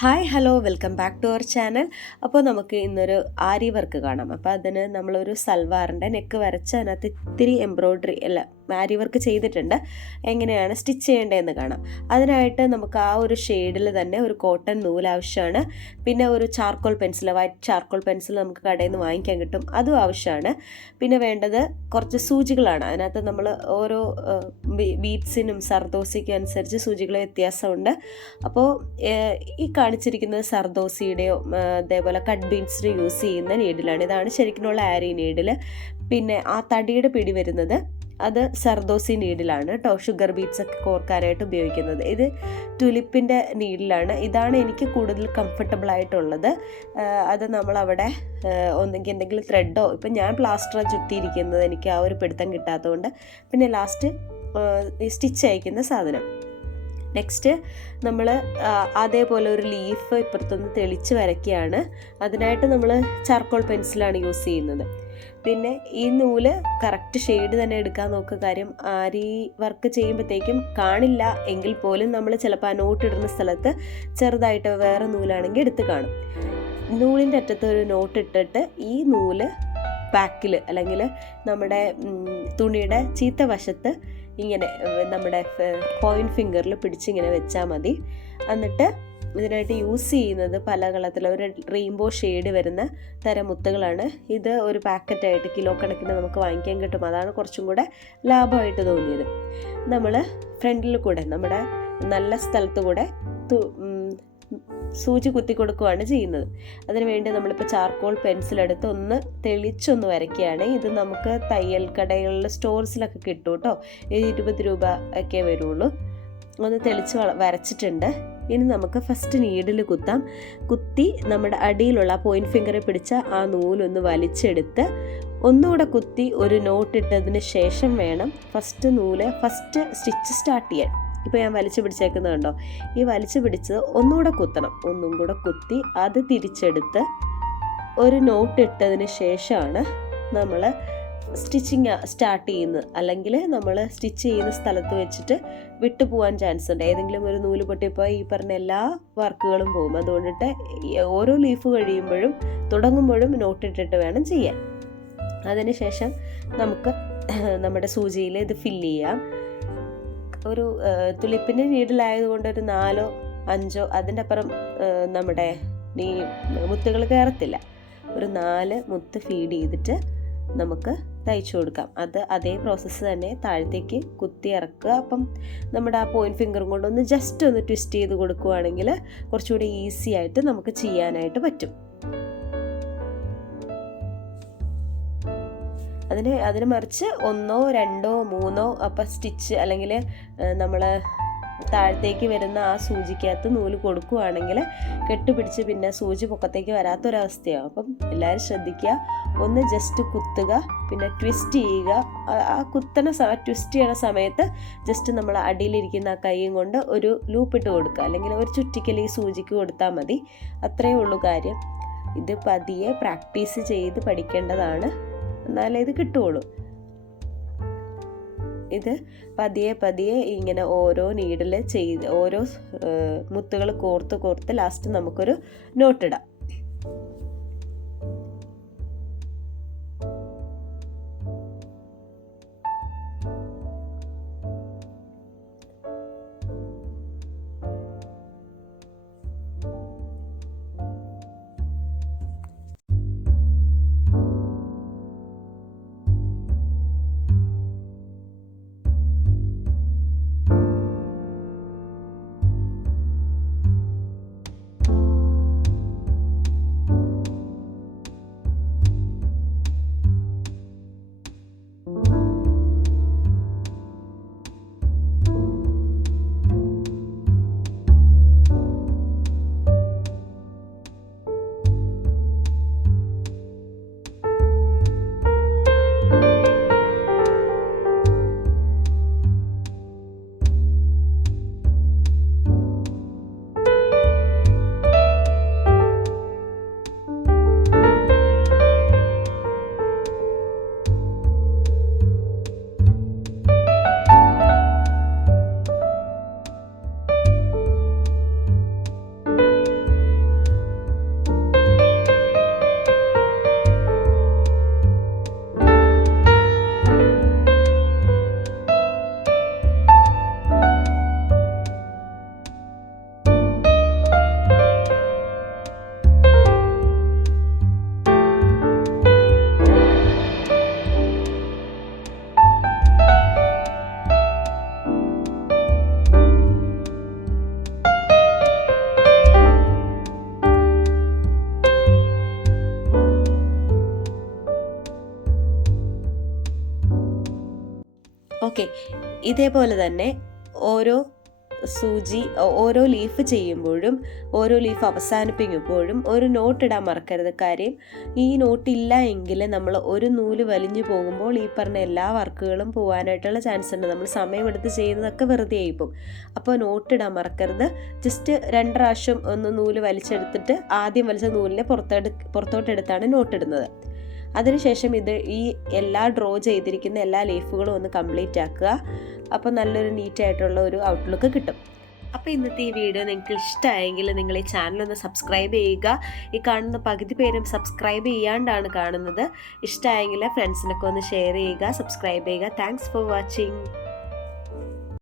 Hi hello welcome back to our channel. അപ്പോൾ നമുക്ക് ഇന്നൊരു ആരി വർക്ക് കാണാം. അപ്പോൾ അതിന് നമ്മളൊരു സൽവാറിൻ്റെ നെക്ക് വരച്ച് അതിനകത്ത് ഇത്തിരി എംബ്രോയ്ഡറി അല്ല ആരി വർക്ക് ചെയ്തിട്ടുണ്ട്. എങ്ങനെയാണ് സ്റ്റിച്ച് ചെയ്യേണ്ടതെന്ന് കാണാം. അതിനായിട്ട് നമുക്ക് ആ ഒരു ഷെയ്ഡിൽ തന്നെ ഒരു കോട്ടൺ നൂല് ആവശ്യമാണ്. പിന്നെ ഒരു charcoal pencil, white charcoal pencil നമുക്ക് കടയിൽ നിന്ന് വാങ്ങിക്കാൻ കിട്ടും, അതും ആവശ്യമാണ്. പിന്നെ വേണ്ടത് കുറച്ച് സൂചികളാണ്. അതിനകത്ത് നമ്മൾ ഓരോ ബീഡ്സിനും സർദോസിക്കും അനുസരിച്ച് സൂചികൾ വ്യത്യാസമുണ്ട്. അപ്പോൾ ഈ കാണിച്ചിരിക്കുന്നത് സർദോസിയുടെയോ അതേപോലെ കട്ട് ബീഡ്സിന് യൂസ് ചെയ്യുന്ന നീഡിലാണ്. ഇതാണ് ശരിക്കുമുള്ള ആരി നീഡിൽ. പിന്നെ ആ തടിയുടെ പിടി വരുന്നത് അത് സർദോസി നീഡിലാണ് കേട്ടോ. ഷുഗർ ബീഡ്സ് ഒക്കെ കോർക്കാനായിട്ട് ഉപയോഗിക്കുന്നത്. ഇത് ടുലിപ്പിൻ്റെ നീഡിലാണ്. ഇതാണ് എനിക്ക് കൂടുതൽ കംഫർട്ടബിൾ ആയിട്ടുള്ളത്. അത് നമ്മളവിടെ ഒന്നെങ്കിൽ എന്തെങ്കിലും ത്രെഡോ, ഇപ്പം ഞാൻ പ്ലാസ്റ്റർ ചുറ്റിയിരിക്കുന്നത് എനിക്ക് ആ ഒരു പിടുത്തം കിട്ടാത്തതുകൊണ്ട് പിന്നെ ലാസ്റ്റ് സ്റ്റിച്ച് അയക്കുന്ന സാധനം. നെക്സ്റ്റ് നമ്മൾ അതേപോലെ ഒരു ലീഫ് ഇപ്പുറത്തൊന്ന് തെളിച്ച് വരയ്ക്കുകയാണ്. അതിനായിട്ട് നമ്മൾ ചാർക്കോൾ പെൻസിലാണ് യൂസ് ചെയ്യുന്നത്. പിന്നെ ഈ നൂല് കറക്റ്റ് ഷെയ്ഡ് തന്നെ എടുക്കാൻ നോക്കുക. കാര്യം ആരി വർക്ക് ചെയ്യുമ്പോഴത്തേക്കും കാണില്ല എങ്കിൽ പോലും നമ്മൾ ചിലപ്പോൾ ആ നോട്ട് ഇടുന്ന സ്ഥലത്ത് ചെറുതായിട്ട് വേറെ നൂലാണെങ്കിൽ എടുത്ത് കാണും. നൂലിൻ്റെ അറ്റത്ത് ഒരു നോട്ട് ഇട്ടിട്ട് ഈ നൂല് ബാക്കിൽ അല്ലെങ്കിൽ നമ്മുടെ തുണിയുടെ ചീത്ത വശത്ത് ഇങ്ങനെ നമ്മുടെ പോയിൻറ്റ് ഫിംഗറിൽ പിടിച്ചിങ്ങനെ വെച്ചാൽ മതി. എന്നിട്ട് ഇതിനായിട്ട് യൂസ് ചെയ്യുന്നത് പല കളത്തിലുള്ള ഒരു റെയിൻബോ ഷെയ്ഡ് വരുന്ന തരം മുത്തുകളാണ്. ഇത് ഒരു പാക്കറ്റായിട്ട് കിലോ കണക്കിന് നമുക്ക് വാങ്ങിക്കാൻ കിട്ടും. അതാണ് കുറച്ചും കൂടെ ലാഭമായിട്ട് തോന്നിയത്. നമ്മൾ ഫ്രണ്ടിൽ കൂടെ നമ്മുടെ നല്ല സ്ഥലത്ത് കൂടെ സൂചി കുത്തി കൊടുക്കുകയാണ് ചെയ്യുന്നത്. അതിനുവേണ്ടി നമ്മളിപ്പോൾ ചാർക്കോൾ പെൻസിലെടുത്ത് ഒന്ന് തെളിച്ചൊന്ന് വരയ്ക്കുകയാണ്. ഇത് നമുക്ക് തയ്യൽ കടകളിൽ സ്റ്റോർസിലൊക്കെ കിട്ടും കേട്ടോ. 20 രൂപ ഒക്കെ വരുള്ളൂ. ഒന്ന് തെളിച്ച് വരച്ചിട്ടുണ്ട്. ഇനി നമുക്ക് ഫസ്റ്റ് നീഡിൽ കുത്തി നമ്മുടെ അടിയിലുള്ള പോയിൻറ്റ് ഫിംഗറിൽ പിടിച്ച ആ നൂലൊന്ന് വലിച്ചെടുത്ത് ഒന്നുകൂടെ കുത്തി ഒരു നോട്ട് ഇട്ടതിന് ശേഷം വേണം ഫസ്റ്റ് സ്റ്റിച്ച് സ്റ്റാർട്ട് ചെയ്യാൻ. ഇപ്പോൾ ഞാൻ വലിച്ചു പിടിച്ചേക്കുന്നത് കണ്ടോ, ഈ വലിച്ചു പിടിച്ചത് ഒന്നുകൂടെ കുത്തണം. ഒന്നും കൂടെ കുത്തി അത് തിരിച്ചെടുത്ത് ഒരു നോട്ട് ഇട്ടതിന് ശേഷമാണ് നമ്മൾ സ്റ്റിച്ചിങ് സ്റ്റാർട്ട് ചെയ്യുന്നത്. അല്ലെങ്കിൽ നമ്മൾ സ്റ്റിച്ച് ചെയ്യുന്ന സ്ഥലത്ത് വെച്ചിട്ട് വിട്ടുപോകാൻ ചാൻസ് ഉണ്ട്. ഏതെങ്കിലും ഒരു നൂല് പൊട്ടിപ്പോൾ ഈ പറഞ്ഞ എല്ലാ വർക്കുകളും പോകും. അതുകൊണ്ടിട്ട് ഓരോ ലീഫ് കഴിയുമ്പോഴും തുടങ്ങുമ്പോഴും നോട്ട് ഇട്ടിട്ട് വേണം ചെയ്യാൻ. അതിനുശേഷം നമുക്ക് നമ്മുടെ സൂചിയിൽ ഇത് ഫില്ല് ചെയ്യാം. ഒരു തുലിപ്പിൻ്റെ നീഡിലായതുകൊണ്ട് ഒരു 4 or 5 അതിൻ്റെ അപ്പുറം നമ്മുടെ ഈ മുത്തുകൾ കയറത്തില്ല. ഒരു 4 മുത്ത് ഫീഡ് ചെയ്തിട്ട് നമുക്ക് തയ്ച്ചു കൊടുക്കാം. അതേ പ്രോസസ്സ് തന്നെ താഴത്തേക്ക് കുത്തി ഇറക്കുക. അപ്പം നമ്മുടെ ആ പോയിൻറ്റ് ഫിംഗറും കൊണ്ടൊന്ന് ജസ്റ്റ് ഒന്ന് ട്വിസ്റ്റ് ചെയ്ത് കൊടുക്കുകയാണെങ്കിൽ കുറച്ചുകൂടി ഈസി ആയിട്ട് നമുക്ക് ചെയ്യാനായിട്ട് പറ്റും. അതിന് മറിച്ച് 1, 2, 3 അപ്പം സ്റ്റിച്ച് അല്ലെങ്കിൽ നമ്മൾ താഴത്തേക്ക് വരുന്ന ആ സൂചിക്കകത്ത് നൂല് കൊടുക്കുകയാണെങ്കിൽ കെട്ടുപിടിച്ച് പിന്നെ സൂചി പൊക്കത്തേക്ക് വരാത്തൊരവസ്ഥയാവും. അപ്പം എല്ലാവരും ശ്രദ്ധിക്കുക. ഒന്ന് ജസ്റ്റ് കുത്തുക, പിന്നെ ട്വിസ്റ്റ് ചെയ്യുക. ആ ട്വിസ്റ്റ് ചെയ്യണ സമയത്ത് ജസ്റ്റ് നമ്മൾ അടിയിലിരിക്കുന്ന ആ കൈയും കൊണ്ട് ഒരു ലൂപ്പിട്ട് കൊടുക്കുക, അല്ലെങ്കിൽ ഒരു ചുറ്റിക്കൽ ഈ സൂചിക്ക് കൊടുത്താൽ മതി. അത്രയേ ഉള്ളൂ കാര്യം. ഇത് പതിയെ പ്രാക്ടീസ് ചെയ്ത് പഠിക്കേണ്ടതാണ്, എന്നാലേ ഇത് കിട്ടുകയുള്ളൂ. ഇത് പതിയെ ഇങ്ങനെ ഓരോ നീഡിൽ ഓരോ മുത്തുകൾ കോർത്ത് ലാസ്റ്റ് നമുക്കൊരു നോട്ടിടാം. ഓക്കെ, ഇതേപോലെ തന്നെ ഓരോ ഓരോ ലീഫ് ചെയ്യുമ്പോഴും ഓരോ ലീഫ് അവസാനിപ്പിക്കുമ്പോഴും ഒരു നോട്ട് ഇടാൻ മറക്കരുത്. കാര്യം ഈ നോട്ടില്ല എങ്കിൽ നമ്മൾ ഒരു നൂല് വലിഞ്ഞു പോകുമ്പോൾ ഈ പറഞ്ഞ എല്ലാ വർക്കുകളും പോകാനായിട്ടുള്ള ചാൻസ് ഉണ്ട്. നമ്മൾ സമയമെടുത്ത് ചെയ്യുന്നതൊക്കെ വെറുതെ ആയിപ്പോവും. അപ്പോൾ നോട്ട് ഇടാൻ മറക്കരുത്. ജസ്റ്റ് 2 പ്രാവശ്യം ഒന്ന് നൂല് വലിച്ചെടുത്തിട്ട് ആദ്യം വലിച്ച നൂലിനെ പുറത്തോട്ടെടുത്താണ് നോട്ട് ഇടുന്നത്. അതിനുശേഷം ഈ എല്ലാ ഡ്രോ ചെയ്തിരിക്കുന്ന എല്ലാ ലീഫുകളും ഒന്ന് കംപ്ലീറ്റ് ആക്കുക. അപ്പോൾ നല്ലൊരു നീറ്റായിട്ടുള്ള ഒരു ഔട്ട്ലുക്ക് കിട്ടും. അപ്പോൾ ഇന്നത്തെ ഈ വീഡിയോ നിങ്ങൾക്ക് ഇഷ്ടമായെങ്കിൽ നിങ്ങൾ ഈ ചാനലൊന്ന് സബ്സ്ക്രൈബ് ചെയ്യുക. ഈ കാണുന്ന പകുതി പേരും സബ്സ്ക്രൈബ് ചെയ്യാണ്ടാണ് കാണുന്നത്. ഇഷ്ടമായെങ്കിൽ ഫ്രണ്ട്സിനൊക്കെ ഒന്ന് ഷെയർ ചെയ്യുക, സബ്സ്ക്രൈബ് ചെയ്യുക. Thanks for watching.